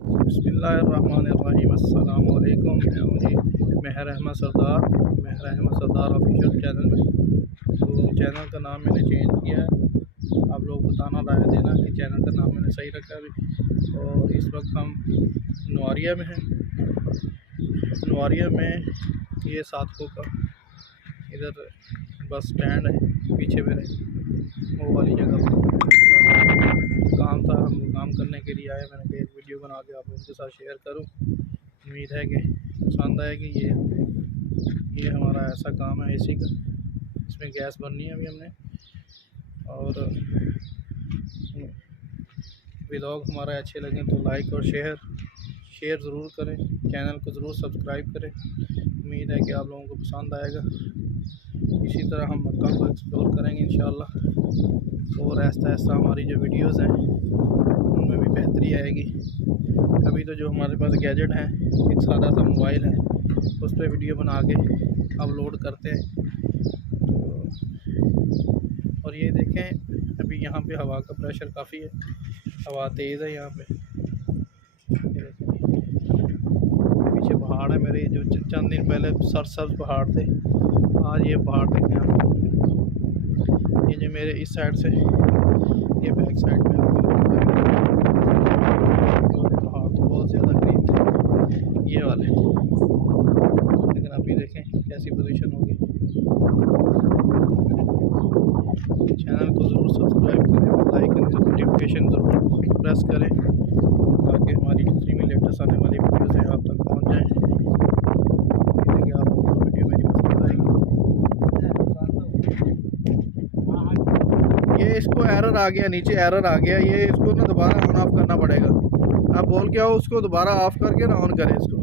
बिस्मिल्लाहिर्रहमानिर्रहीम। अस्सलाम वालेकुम। मुझे महर अहमद सरदार ऑफिशियल चैनल में, तो चैनल का नाम मैंने चेंज किया है। आप लोग बताना, राय देना कि चैनल का नाम मैंने सही रखा है अभी। और इस वक्त हम नवारिया में हैं। नवारिया में ये सातकों का इधर बस स्टैंड है, पीछे मेरे वो वाली जगह पर थोड़ा सा काम था, हम काम करने के लिए आए। मैंने कहा एक वीडियो बना के आप लोगों के साथ शेयर करूं। उम्मीद है कि पसंद आएगी। ये हमारा ऐसा काम है एसी का, इसमें गैस भरनी है अभी हमने। और व्लॉग हमारे अच्छे लगें तो लाइक और शेयर ज़रूर करें, चैनल को ज़रूर सब्सक्राइब करें। उम्मीद है कि आप लोगों को पसंद आएगा। इसी तरह हम मक्का को एक्सप्लोर करेंगे इंशाअल्लाह। और आहिस्ता आहिस्ता हमारी जो वीडियोज़ हैं उनमें भी बेहतरी आएगी। अभी तो जो हमारे पास गैजेट हैं, एक सादा सा मोबाइल है, उस पर वीडियो बना के अपलोड करते हैं। और ये देखें, अभी यहाँ पे हवा का प्रेशर काफ़ी है, हवा तेज़ है यहाँ पे। पीछे पहाड़ है मेरे, जो चंद दिन पहले सरसब्ज पहाड़ थे, आज ये पहाड़ देखें आप। ये जो मेरे इस साइड से, ये बैक साइड में पहाड़ तो बहुत ज़्यादा ग्रीन थे ये वाले, लेकिन अभी देखें कैसी पोजीशन होगी। चैनल को ज़रूर सब्सक्राइब करें, लाइक करें, नोटिफिकेशन ज़रूर प्रेस करें ताकि हमारी जितनी भी लेटेस्ट आने वाली वीडियोज़ हैं आप तक पहुंच जाएं। उम्मीद है कि आप लोगों को वीडियो मेरी पसंद आएगी। ये इसको एरर आ गया, नीचे एरर आ गया, ये इसको ना दोबारा ऑन ऑफ करना पड़ेगा। आप बोल के आओ उसको दोबारा ऑफ करके ना ऑन करें, इसको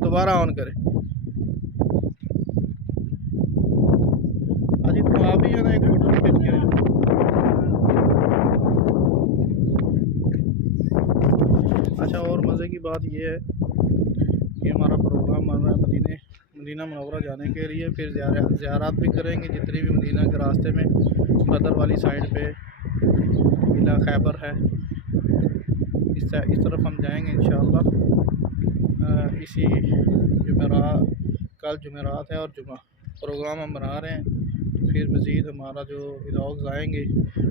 दोबारा ऑन करें। अजी तो आप ही है ना, एक फोटो खींच के। अच्छा, और मज़े की बात ये है कि हमारा प्रोग्राम बन रहा है मदीना मुनव्वरा जाने के लिए। फिर ज़ियारत भी करेंगे जितनी भी मदीना के रास्ते में, बदर वाली साइड पे किला खैबर है, इस तरफ हम जाएंगे इंशाअल्लाह। इसी कल जुमेरात है और जुमा प्रोग्राम हम बना रहे हैं। फिर मज़ीद हमारा जो व्लॉग्स आएंगे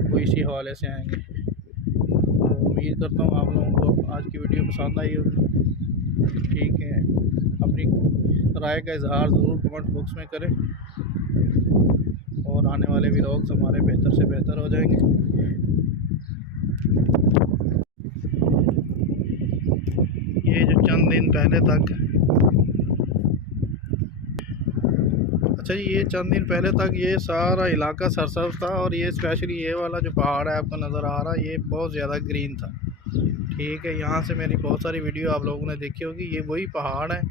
वो इसी हवाले से आएंगे। तो उम्मीद करता हूँ आप लोगों को आज की वीडियो पसंद आई होगी। ठीक है, अपनी राय का इजहार ज़रूर कमेंट बॉक्स में करें और आने वाले व्लॉग्स हमारे बेहतर से बेहतर हो जाएंगे। ये जो चंद दिन पहले तक, अच्छा जी, ये चंद दिन पहले तक ये सारा इलाका सरसब्ज था, और ये स्पेशली ये वाला जो पहाड़ है आपको नज़र आ रहा है, ये बहुत ज़्यादा ग्रीन था। ठीक है, यहाँ से मेरी बहुत सारी वीडियो आप लोगों ने देखी होगी। ये वही पहाड़ है,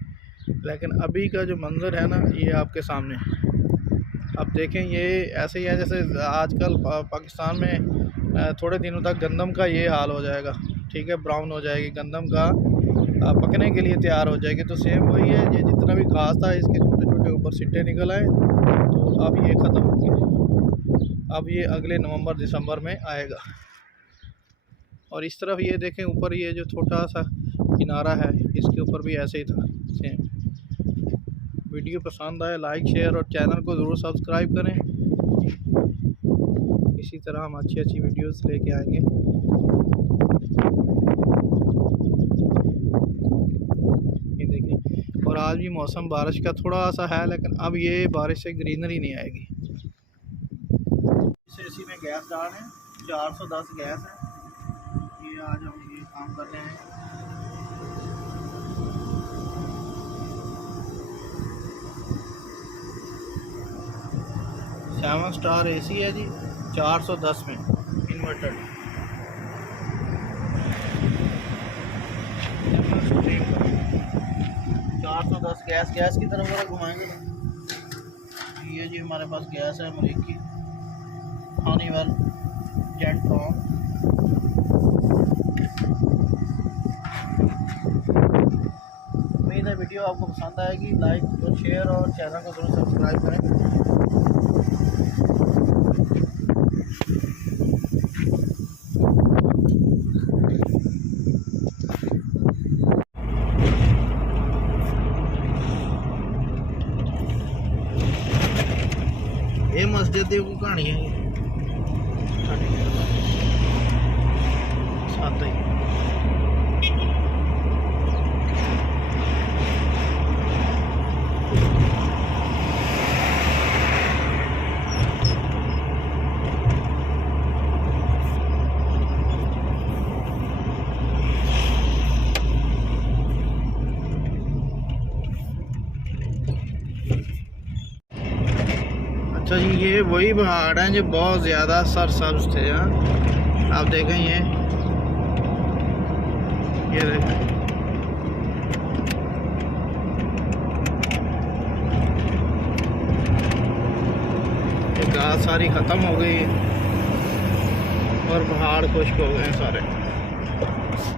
लेकिन अभी का जो मंज़र है ना, ये आपके सामने। अब देखें, ये ऐसे ही है जैसे आजकल पाकिस्तान में थोड़े दिनों तक गंदम का ये हाल हो जाएगा। ठीक है, ब्राउन हो जाएगी गंदम का, पकने के लिए तैयार हो जाएगी। तो सेम वही है, ये जितना भी घास था इसके छोटे छोटे ऊपर सिट्टे निकल आए, तो अब ये ख़त्म हो गया। अब ये अगले नवंबर दिसंबर में आएगा। और इस तरफ ये देखें, ऊपर ये जो छोटा सा किनारा है, इसके ऊपर भी ऐसे ही था सेम। वीडियो पसंद आए लाइक शेयर और चैनल को ज़रूर सब्सक्राइब करें। इसी तरह हम अच्छी अच्छी वीडियोस लेके आएंगे। ये देखिए, और आज भी मौसम बारिश का थोड़ा सा है, लेकिन अब ये बारिश से ग्रीनरी नहीं आएगी। इसी में गैस डाल रहे हैं, 410 गैस है। ये आज हम ये काम कर रहे हैं। 7 स्टार AC है जी, 410 में इन्वर्टर। 410 गैस की तरफ वाला घुमाएंगे। ये जी हमारे पास गैस है अमरीकी हनीवेल जेंट्रॉन। उम्मीद है वीडियो आपको पसंद आएगी। लाइक और शेयर और चैनल को जरूर सब्सक्राइब करें। ਦੀ ਕੋਈ ਕਹਾਣੀ ਹੈ ਸਾਦਾ ਹੀ। अच्छा जी, ये वही पहाड़ हैं जो बहुत ज़्यादा सरसब्ज थे। हाँ, आप देखें ये देखें, ये घास सारी ख़त्म हो गई है और पहाड़ खुश्क हो गए हैं सारे।